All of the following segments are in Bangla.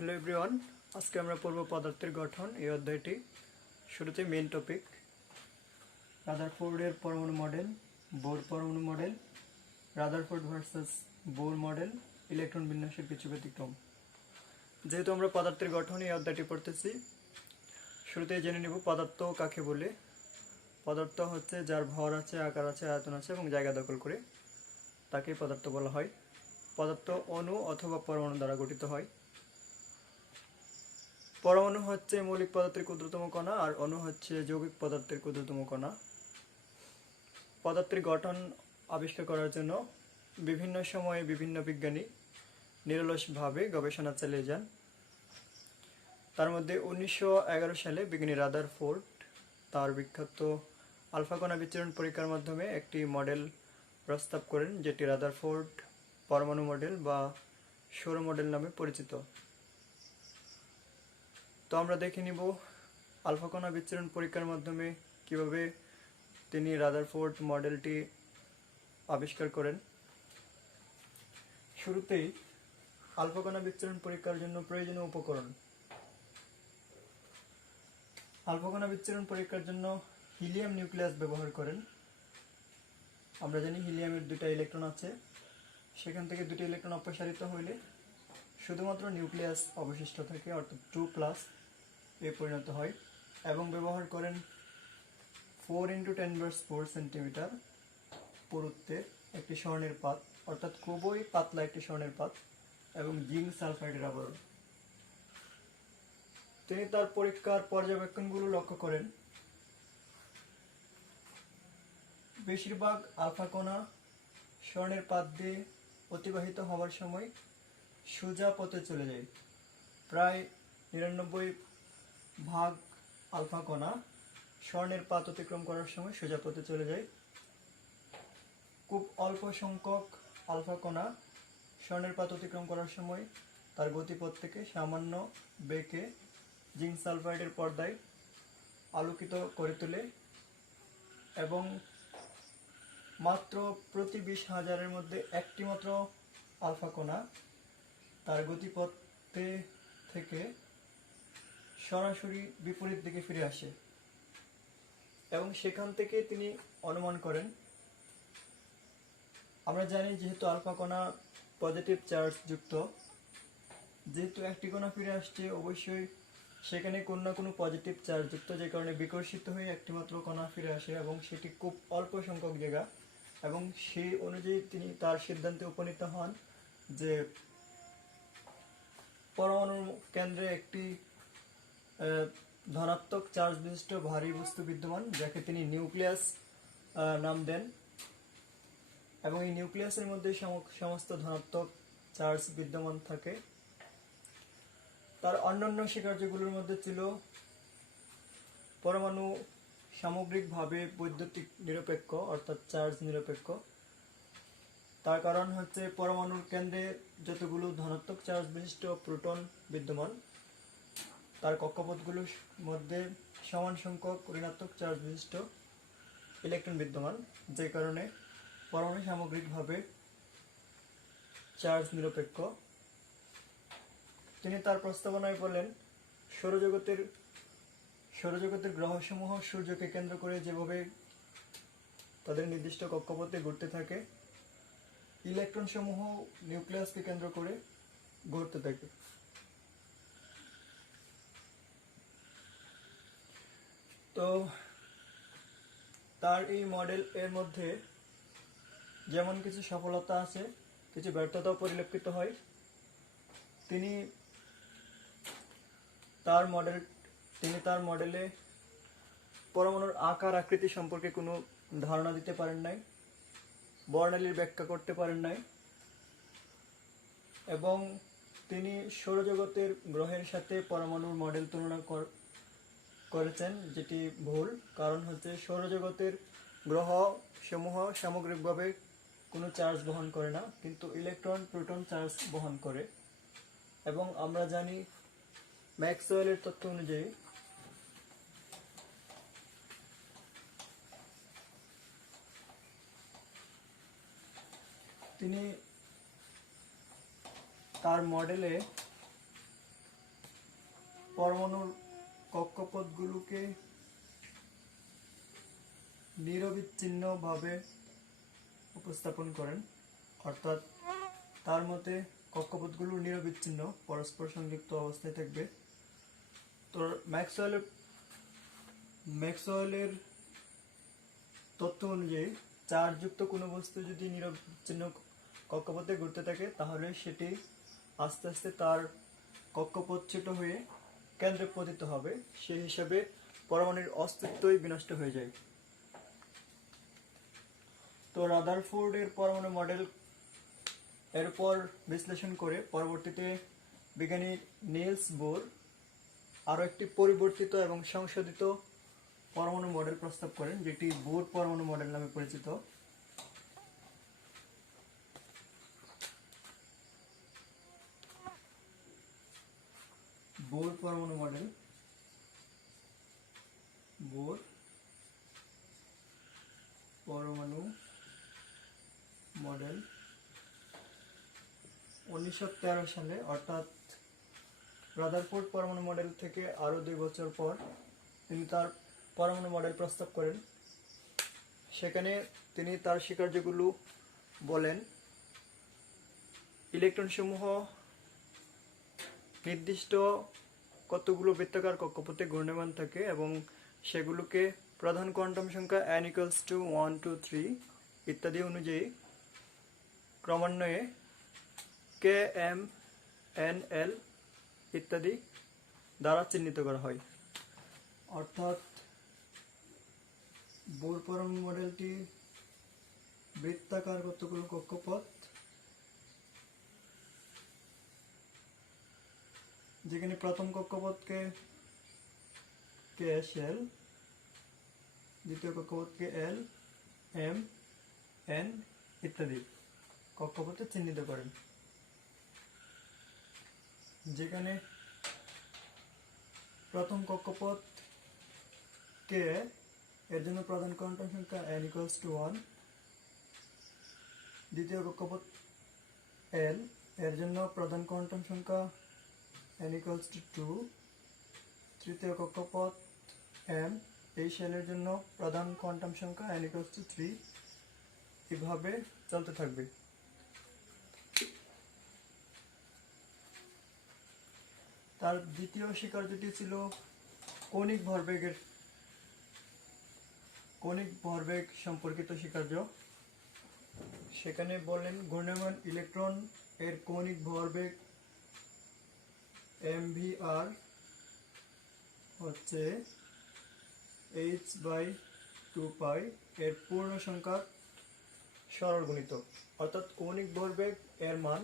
হ্যালো এভরিওয়ান, আজকে আমরা পড়ব পদার্থের গঠন। এই অধ্যায়টি শুরুতে মেন টপিক রাদারফোর্ডের পরমাণু মডেল, বোর পরমাণু model, Rutherford versus Bohr model, electron বিন্যাসের কিছু ব্যতিক্রম। যেহেতু আমরা পদার্থের গঠন এই অধ্যায়টি পড়তেছি, শুরুতে জেনে নেব পদার্থ কাকে বলে। পদার্থ হচ্ছে যার ভর আছে, আকার আছে, আয়তন আছে এবং জায়গা দখল করে, তাকে পদার্থ বলা হয়। পদার্থ অণু অথবা পরমাণু দ্বারা গঠিত হয়। পরমাণু হচ্ছে মৌলিক পদার্থের ক্ষুদ্রতম কণা আর অণু হচ্ছে যৌগিক পদার্থের ক্ষুদ্রতম কণা। পদার্থের গঠন আবিষ্কার করার জন্য বিভিন্ন সময়ে বিভিন্ন বিজ্ঞানী নিরলসভাবে গবেষণা চালিয়ে যান। তার মধ্যে 1911 সালে বিজ্ঞানী রাদারফোর্ড তার বিখ্যাত আলফা কণা বিচ্ছুরণ পরীক্ষার মাধ্যমে একটি মডেল প্রস্তাব করেন, যেটি রাদারফোর্ড পরমাণু মডেল বা সৌর মডেল নামে পরিচিত। তো আমরা দেখে নিব আলফা কণা বিচ্ছুরণ পরীক্ষার মাধ্যমে কিভাবে তিনি রাদারফোর্ড মডেলটি আবিষ্কার করেন। শুরুতেই আলফা কণা বিচ্ছুরণ পরীক্ষার জন্য প্রয়োজনীয় উপকরণ। আলফা কণা বিচ্ছুরণ পরীক্ষার জন্য হিলিয়াম নিউক্লিয়াস ব্যবহার করেন। আমরা জানি হিলিয়ামের দুইটা ইলেকট্রন আছে, সেখান থেকে দুটি ইলেকট্রন অপসারিত হইলে শুধুমাত্র নিউক্লিয়াস অবশিষ্ট থাকে, অর্থাৎ 2+ এ পরিণত হয়। এবং ব্যবহার করেন 4x10⁴ সেন্টিমিটার পুরুত্বের একটি স্বর্ণের পাত, অর্থাৎ খুবই পাতলা একটি স্বর্ণের পাত, এবং জিঙ্ক সালফাইডের আবরণ। তিনি তার পরীক্ষার পর্যবেক্ষণগুলো লক্ষ্য করেন। বেশিরভাগ আলফা কণা স্বর্ণের পাত দিয়ে অতিবাহিত হওয়ার সময় সোজা পথে চলে যায়। প্রায় 99% আলফা কণা স্বর্ণের পাত অতিক্রম করার সময় সোজা পথে চলে যায়। খুব অল্প সংখ্যক আলফা কণা স্বর্ণের পাত অতিক্রম করার সময় তার গতিপথ থেকে সামান্য বেঁকে জিঙ্ক সালফাইডের পর্দায় আলোকিত করে তোলে, এবং মাত্র প্রতি 20,000-এর মধ্যে একটি মাত্র আলফা কণা তার গতিপথে থেকে সরাসরি বিপরীত দিকে ফিরে আসে। এবং সেখান থেকে তিনি অনুমান করেন, আমরা জানি যেহেতু আলফা কণা পজিটিভ চার্জ যুক্ত, যেহেতু একটি কণা ফিরে আসছে অবশ্যই সেখানে কোনো না কোনো পজিটিভ চার্জ যুক্ত, যে কারণে বিকর্ষিত হয়ে একটি মাত্র কণা ফিরে আসে এবং সেটি খুব অল্প সংখ্যক জায়গা। এবং সেই অনুযায়ী তিনি তার সিদ্ধান্তে উপনীত হন যে পরমাণুর কেন্দ্রে একটি ধনাত্মক চার্জ বিশিষ্ট ভারী বস্তু বিদ্যমান, যাকে তিনি নিউক্লিয়াস নাম দেন। এবং এই নিউক্লিয়াসের মধ্যে সমস্ত ধনাত্মক চার্জ বিদ্যমান থাকে। তার অন্যান্য স্বীকার্যগুলোর মধ্যে ছিল পরমাণু সামগ্রিকভাবে বৈদ্যুতিক নিরপেক্ষ, অর্থাৎ চার্জ নিরপেক্ষ। তার কারণ হচ্ছে পরমাণুর কেন্দ্রে যতগুলো ধনাত্মক চার্জ বিশিষ্ট প্রোটন বিদ্যমান, তার কক্ষপথগুলোর মধ্যে সমান সংখ্যক ঋণাত্মক চার্জ বিশিষ্ট ইলেকট্রন বিদ্যমান, যে কারণে পরমাণু সামগ্রিকভাবে চার্জ নিরপেক্ষ। তিনি তার প্রস্তাবনায় বলেন, সৌরজগতের গ্রহসমূহ সূর্যকে কেন্দ্র করে যেভাবে তাদের নির্দিষ্ট কক্ষপথে ঘুরতে থাকে, ইলেকট্রন সমূহ নিউক্লিয়াসকে কেন্দ্র করে ঘুরতে থাকে। তো তার এই মডেল এর মধ্যে যেমন কিছু সফলতা আছে, কিছু ব্যর্থতাও পরিলক্ষিত হয়। তিনি তার মডেলে পরমাণুর আকার আকৃতি সম্পর্কে কোনো ধারণা দিতে পারেন নাই, বর্ণালীর ব্যাখ্যা করতে পারেন নাই, এবং তিনি সৌরজগতের গ্রহের সাথে পরমাণুর মডেল তুলনা করেছেন, যেটি ভুল। কারণ হচ্ছে সৌরজগতের গ্রহ সমূহ সামগ্রিকভাবে কোনো চার্জ বহন করে না, কিন্তু ইলেকট্রন প্রোটন চার্জ বহন করে। এবং আমরা জানি ম্যাক্সওয়েলের তত্ত্ব অনুযায়ী তিনি তার মডেলে পরমাণুর কক্ষপথগুলোকে নিরবিচ্ছিন্নভাবে উপস্থাপন করেন, অর্থাৎ তার মতে কক্ষপথগুলো নিরবিচ্ছিন্ন পরস্পর সংযুক্ত অবস্থায় থাকবে। তো ম্যাক্সওয়েলের তত্ত্ব অনুযায়ী চার্জযুক্ত কোনো বস্তু যদি নিরবিচ্ছিন্ন কক্ষপথে ঘুরতে থাকে তাহলে সেটি আস্তে আস্তে তার কক্ষপথচ্যুত হয়ে কেন্দ্রে পতিত হবে, সেই হিসাবে পরমাণুর অস্তিত্বই বিনষ্ট হয়ে যায়। তো রাদারফোর্ডের পরমাণু মডেল এরপর বিশ্লেষণ করে পরবর্তীতে বিজ্ঞানী নিলস বোর আরও একটি পরিবর্তিত এবং সংশোধিত পরমাণু মডেল প্রস্তাব করেন, যেটি বোর পরমাণু মডেল নামে পরিচিত। বোর পরমাণু মডেল, বোর পরমাণু মডেল 1913 সালে, অর্থাৎ রাদারফোর্ড পরমাণু মডেল থেকে আরও 2 বছর পর তিনি তার পরমাণু মডেল প্রস্তাব করেন। সেখানে তিনি তার স্বীকার্যগুলো বলেন। ইলেকট্রনসমূহ নির্দিষ্ট কতগুলো বৃত্তাকার কক্ষপথে ঘূর্ণায়মান থাকে এবং সেগুলোকে প্রধান কোয়ান্টাম সংখ্যা n = 1 2 3 ইত্যাদি অনুযায়ী ক্রমান্বয়ে k m n l ইত্যাদি দ্বারা চিহ্নিত করা হয়। অর্থাৎ বোর পরমাণু মডেলটি বৃত্তাকার কতগুলো কক্ষপথ, যেখানে প্রথম কক্ষপথকে KSL, দ্বিতীয় কক্ষপথকে L, M, N ইত্যাদি কক্ষপথে চিহ্নিত করেন। যেখানে প্রথম কক্ষপথ K এর জন্য প্রধান কোয়ান্টাম সংখ্যা n = 1, দ্বিতীয় কক্ষপথ L এর জন্য প্রধান কোয়ান্টাম সংখ্যা n = 2, তৃতীয় কক্ষপথ M এই শেলের জন্য প্রধান কোয়ান্টাম সংখ্যা n = 3, এভাবে চলতে থাকবে। তার দ্বিতীয় স্বীকার্যটি ছিল কৌণিক ভরবেগ সম্পর্কিত স্বীকার্য। সেখানে বলেন ঘূর্ণায়মান ইলেকট্রন এর কৌণিক ভরবেগ mvr হচ্ছে h/2π এর পূর্ণ সংখ্যার সরল গুণিতক, অর্থাৎ কৌণিক ভরবেগ এর মান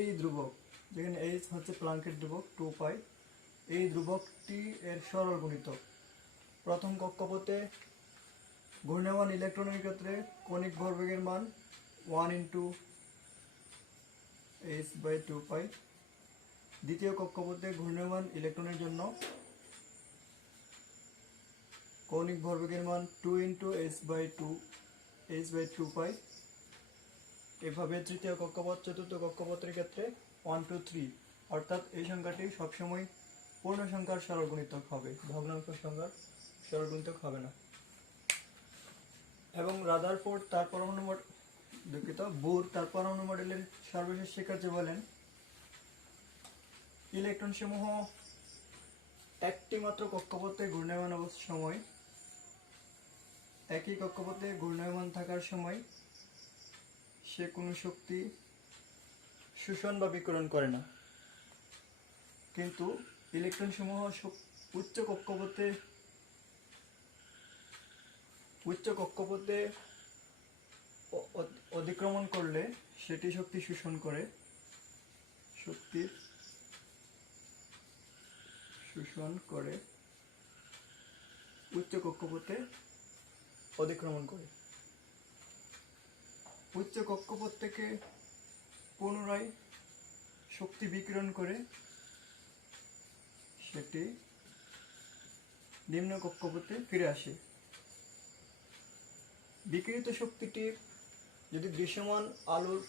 এই ধ্রুবক, যেখানে h হচ্ছে প্লাঙ্কের ধ্রুবক, 2π এই ধ্রুবকটি এর সরল গুণিতক। প্রথম কক্ষপথে ঘূর্ণায়মান ইলেকট্রনের ক্ষেত্রে কৌণিক ভরবেগের মান 1 × h/2π, দ্বিতীয় কক্ষপথে ঘূর্ণায়মান ইলেকট্রনের জন্য কৌণিক ভরবেগের মান 2 × h/2π, এভাবে তৃতীয় কক্ষপথ চতুর্থ কক্ষপথের ক্ষেত্রে 1 2 3, অর্থাৎ এই সংখ্যাটি সবসময় পূর্ণ সংখ্যার সরল গুণিতক হবে, ভগ্নাংশ সংখ্যার সরল গুণিতক হবে না। এবং রাদারফোর্ড তার বোর তার পরমাণু মডেলের সর্বশেষ স্বীকার্য বলেন ইলেকট্রন সমূহ একটি মাত্র কক্ষপথে ঘূর্ণায়মান অবস্থার সময়, একই কক্ষপথে ঘূর্ণায়মান থাকার সময় সে কোনো শক্তি শোষণ বা বিকিরণ করে না, কিন্তু ইলেকট্রন সমূহ উচ্চ কক্ষপথে অতিক্রমণ করলে সেটি শক্তি শোষণ করে, উচ্চ কক্ষপথে অতিক্রমণ করে। উচ্চ কক্ষপথ থেকে পুনরায় শক্তি বিকিরণ করে সেটি নিম্ন কক্ষপথে ফিরে আসে। বিকিরিত শক্তিটি যদি দৃশ্যমান আলোর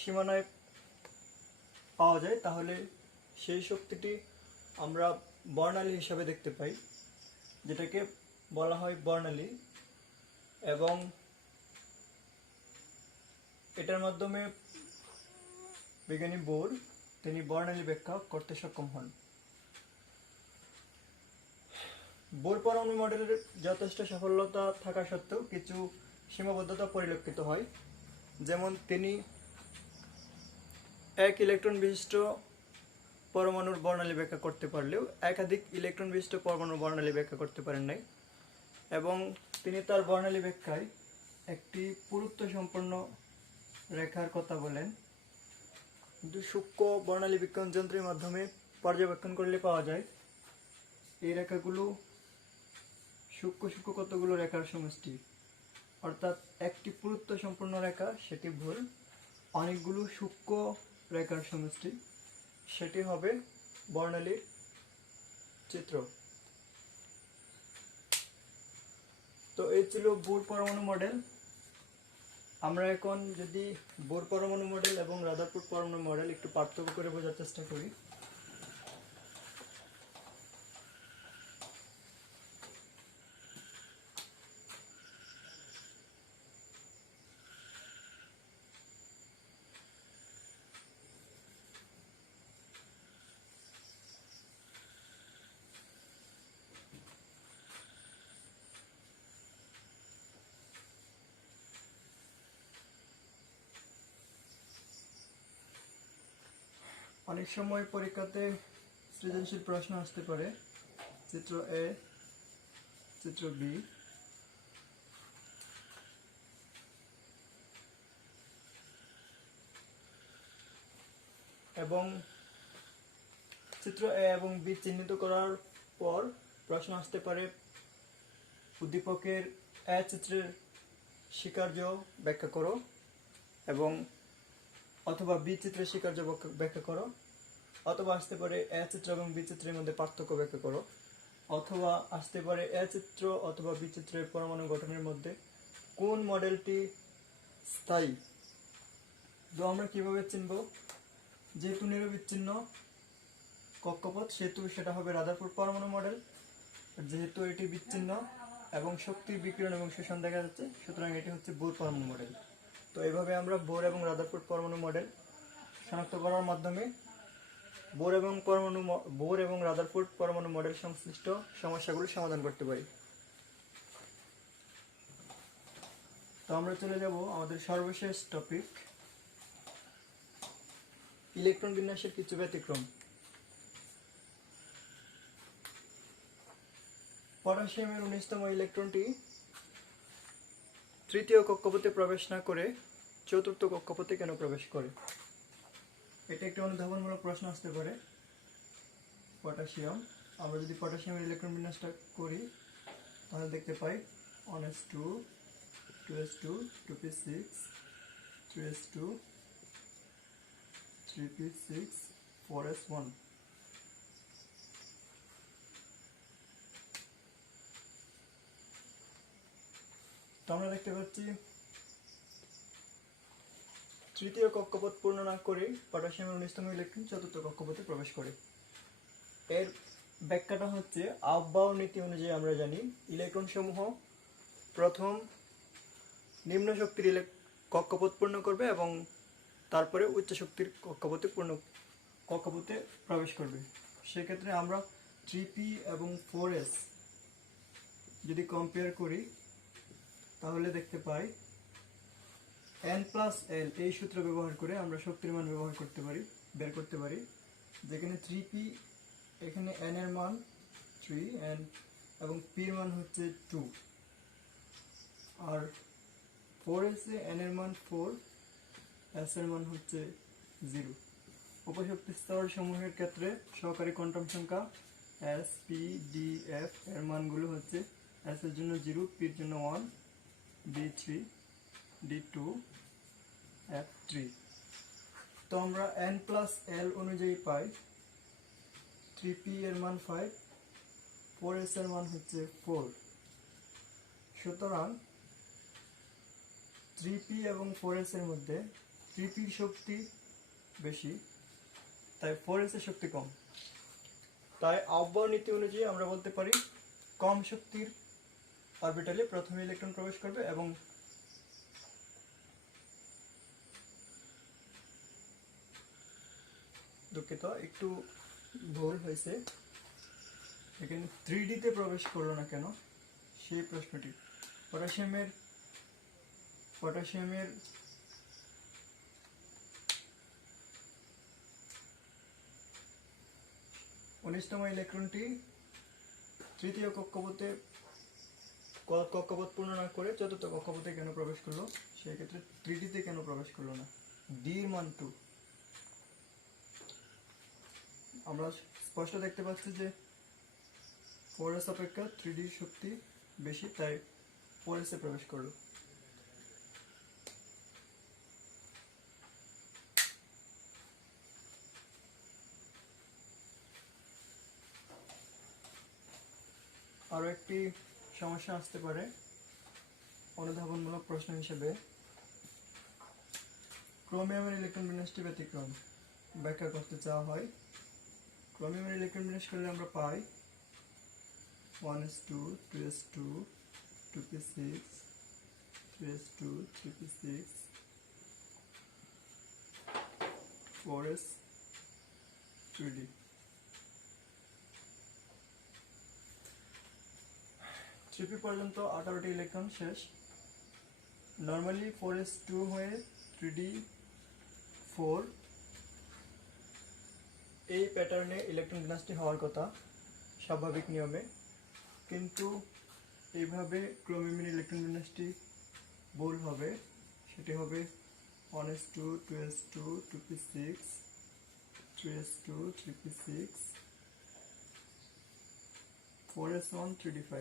সীমানায় পাওয়া যায় তাহলে সেই শক্তিটি আমরা বর্ণালী হিসাবে দেখতে পাই, যেটাকে বলা হয় বর্ণালী, এবং এটার মাধ্যমে বিজ্ঞানী বোর তিনি বর্ণালী ব্যাখ্যা করতে সক্ষম হন। বোর পরমাণু মডেলের যথেষ্ট সফলতা থাকা সত্ত্বেও কিছু সীমাবদ্ধতা পরিলক্ষিত হয়। যেমন তিনি এক ইলেকট্রন বিশিষ্ট পরমাণুর বর্ণালী ব্যাখ্যা করতে পারলেও একাধিক ইলেকট্রন বিশিষ্ট পরমাণুর বর্ণালী ব্যাখ্যা করতে পারেন নাই, এবং তিনি তার বর্ণালী ব্যাখ্যায় একটি পুরুত্ব সম্পন্ন রেখার কথা বলেন, কিন্তু সূক্ষ্ম বর্ণালী বিজ্ঞান যন্ত্রের মাধ্যমে পর্যবেক্ষণ করলে পাওয়া যায় এই রেখাগুলো সূক্ষ্ম সূক্ষ্ম কতগুলো রেখার সমষ্টি, অর্থাৎ একটি পুরুত্ব সম্পন্ন রেখা সেটি ভুল, অনেকগুলো সূক্ষ্ম রেখার সমষ্টি সেটি হবে বর্ণালীর চিত্র। তো এই ছিল বোর পরমাণু মডেল। আমরা এখন যদি বোর পরমাণু মডেল এবং রাদারফোর্ড পরমাণু মডেল একটু পার্থক্য করে বোঝার চেষ্টা করি। অনেক সময় পরীক্ষাতে সৃজনশীল প্রশ্ন আসতে পারে চিত্র এ, চিত্র বি, এবং চিত্র এ এবং বি চিহ্নিত করার পর প্রশ্ন আসতে পারে উদ্দীপকের এ চিত্রের স্বীকার্য ব্যাখ্যা করো, এবং অথবা বি চিত্রের স্বীকার্য ব্যাখ্যা করো, অথবা আসতে পারে এ চিত্র এবং বি চিত্রের মধ্যে পার্থক্য ব্যাখ্যা করো, অথবা আসতে পারে এ চিত্র অথবা বি চিত্রের পরমাণু গঠনের মধ্যে কোন মডেলটি স্থায়ী। তো আমরা কিভাবে চিনব? যেহেতু নিরবিচ্ছিন্ন কক্ষপথ সেহেতু সেটা হবে রাদারফোর্ড পরমাণু মডেল, যেহেতু এটি বিচ্ছিন্ন এবং শক্তির বিকিরণ এবং শোষণ দেখা যাচ্ছে, সুতরাং এটি হচ্ছে বোর পরমাণু মডেল। তো এইভাবে আমরা বোর এবং রাদারফোর্ড পরমাণু মডেল শনাক্ত করার মাধ্যমে বোর এবং রাদারফোর্ড পরমাণু মডেল সংশ্লিষ্ট সমস্যাগুলো সমাধান করতে পারি। তো আমরা চলে যাব আমাদের সর্বশেষ টপিক, ইলেকট্রন বিন্যাসের কিছু ব্যতিক্রম। পটাশিয়ামের 19তম ইলেকট্রনটি তৃতীয় কক্ষপথে প্রবেশ না করে চতুর্থ কক্ষপথে কেন প্রবেশ করে? এটা একটি অনুধাবনমূলক প্রশ্ন আসতে পারে। পটাশিয়াম, আমরা যদি পটাশিয়ামের ইলেকট্রন বিন্যাসটা করি তাহলে দেখতে পাই 1s2, 2s2, 2p6, 3s2, 3p6, 4s1। তো আমরা দেখতে পাচ্ছি তৃতীয় কক্ষপথ পূর্ণ না করে পটাশিয়ামের 19তম ইলেকট্রন চতুর্থ কক্ষপথে প্রবেশ করে। এর ব্যাখ্যাটা হচ্ছে আফবাও নীতি অনুযায়ী আমরা জানি ইলেকট্রন সমূহ প্রথম নিম্ন শক্তির কক্ষপথ পূর্ণ করবে এবং তারপরে উচ্চ শক্তির কক্ষপথে প্রবেশ করবে। সেক্ষেত্রে আমরা 3p এবং 4s যদি কম্পেয়ার করি তাহলে দেখতে পাই n+l এই সূত্র ব্যবহার করে আমরা শক্তির মান বের করতে পারি, যেখানে 3p এখানে n এর মান 3 এবং p এর মান হচ্ছে 2, আর 4s এ n এর মান 4, s এর মান হচ্ছে 0। উপশক্তি স্তর সমূহের ক্ষেত্রে সহকারী কোয়ান্টাম সংখ্যা s, p, d, f এর মানগুলো হচ্ছে s এর জন্য 0, p এর জন্য 1, d3, d2, f3। তো আমরা n+l অনুযায়ী পাই 3p এর মান 5, 4s এর মান হচ্ছে 4। সুতরাং 3p এবং 4s এর মধ্যে 3p এর শক্তি বেশি তাই 4s এর শক্তি কম। তাই আহ্বান নীতি অনুযায়ী আমরা বলতে পারি কম শক্তির অরবিটালে প্রথমে ইলেকট্রন প্রবেশ করবে এবং দুঃখিত একটু ভুল হয়েছে, এখানে 3D তে প্রবেশ করলো না কেন সেই প্রশ্নটি। পটাশিয়ামের 19তম ইলেকট্রনটি তৃতীয় কক্ষপথ পূর্ণ না করে চতুর্থ কক্ষপথে কেন প্রবেশ করলো, সেই ক্ষেত্রে 3D তে কেন প্রবেশ করলো না। ডি এর মান 2। আমরা স্পষ্ট দেখতে পাচ্ছি যে 4s অপেক্ষা 3D শক্তি বেশি, তাই 4s এ প্রবেশ করলো। আরো একটি সমস্যা আসতে পারে অনুধাবনমূলক প্রশ্ন হিসেবে, ক্রোমিয়ামের ইলেকট্রন বিন্যাসটি ব্যতিক্রম ব্যাখ্যা করতে চাওয়া হয়। ক্রোমিয়ামের ইলেকট্রন বিন্যাস করলে আমরা পাই 1s2 2s2 2p6 3s2 3p6 4s 3d। 3p পর্যন্ত 18টি ইলেকট্রন শেষ। নর্মালি 4s2 হয়ে 3d 4 এই প্যাটার্নে ইলেকট্রন বিন্যাসটি হওয়ার কথা স্বাভাবিক নিয়মে, কিন্তু এইভাবে ক্রোমিয়ামের ইলেকট্রন বিন্যাসটি ভুল হবে। সেটি হবে 1s2 2s2 2p6 3s2 3p6 4s1 3d5।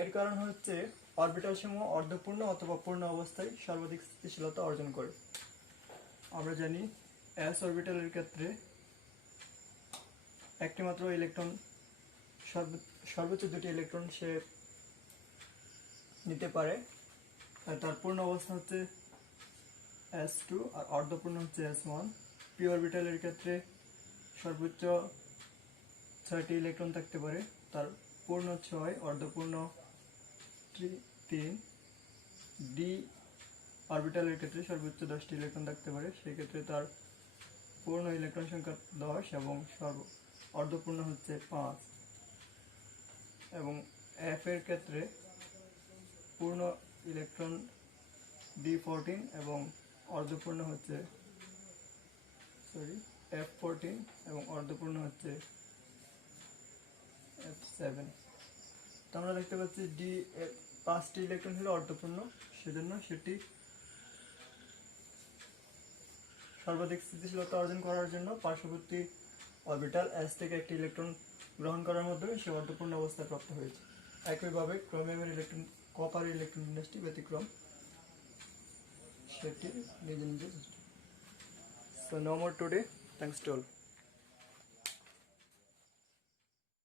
এর কারণ হচ্ছে অরবিটাল সমূহ অর্ধপূর্ণ অথবা পূর্ণ অবস্থায় সর্বাধিক স্থিতিশীলতা অর্জন করে। আমরা জানি s অরবিটালের ক্ষেত্রে একটি মাত্র ইলেকট্রন, সর্বোচ্চ দুটি ইলেকট্রন সে নিতে পারে, তার পূর্ণ অবস্থা হচ্ছে s2 আর অর্ধপূর্ণ হচ্ছে s1। p অরবিটালের ক্ষেত্রে সর্বোচ্চ 6টি ইলেকট্রন থাকতে পারে, তার পূর্ণ 6, অর্ধপূর্ণ 3। d অরবিটালের ক্ষেত্রে সর্বোচ্চ 10টি ইলেকট্রন থাকতে পারে, সেই ক্ষেত্রে তার পূর্ণ ইলেকট্রন সংখ্যা 10 এবং অর্ধপূর্ণ হচ্ছে 5। এবং f এর ক্ষেত্রে পূর্ণ ইলেকট্রন d14 এবং অর্ধপূর্ণ হচ্ছে f14 এবং অর্ধপূর্ণ হচ্ছে f7। তো আমরা দেখতে পাচ্ছি d 5টি ইলেকট্রন হলো অর্ধপূর্ণ, সেজন্য সেটি সর্বাধিক স্থিতিশীলতা অর্জন করার জন্য পার্শ্ববর্তী অরবিটাল s থেকে একটি ইলেকট্রন গ্রহণ করার মাধ্যমে সে অর্ধপূর্ণ অবস্থায় প্রাপ্ত হয়েছে। একইভাবে ক্রোমিয়ামের কপার ইলেকট্রন বিন্যাসটি ব্যতিক্রম, সেটি নিজে নিজে। So no more today. Thanks to all.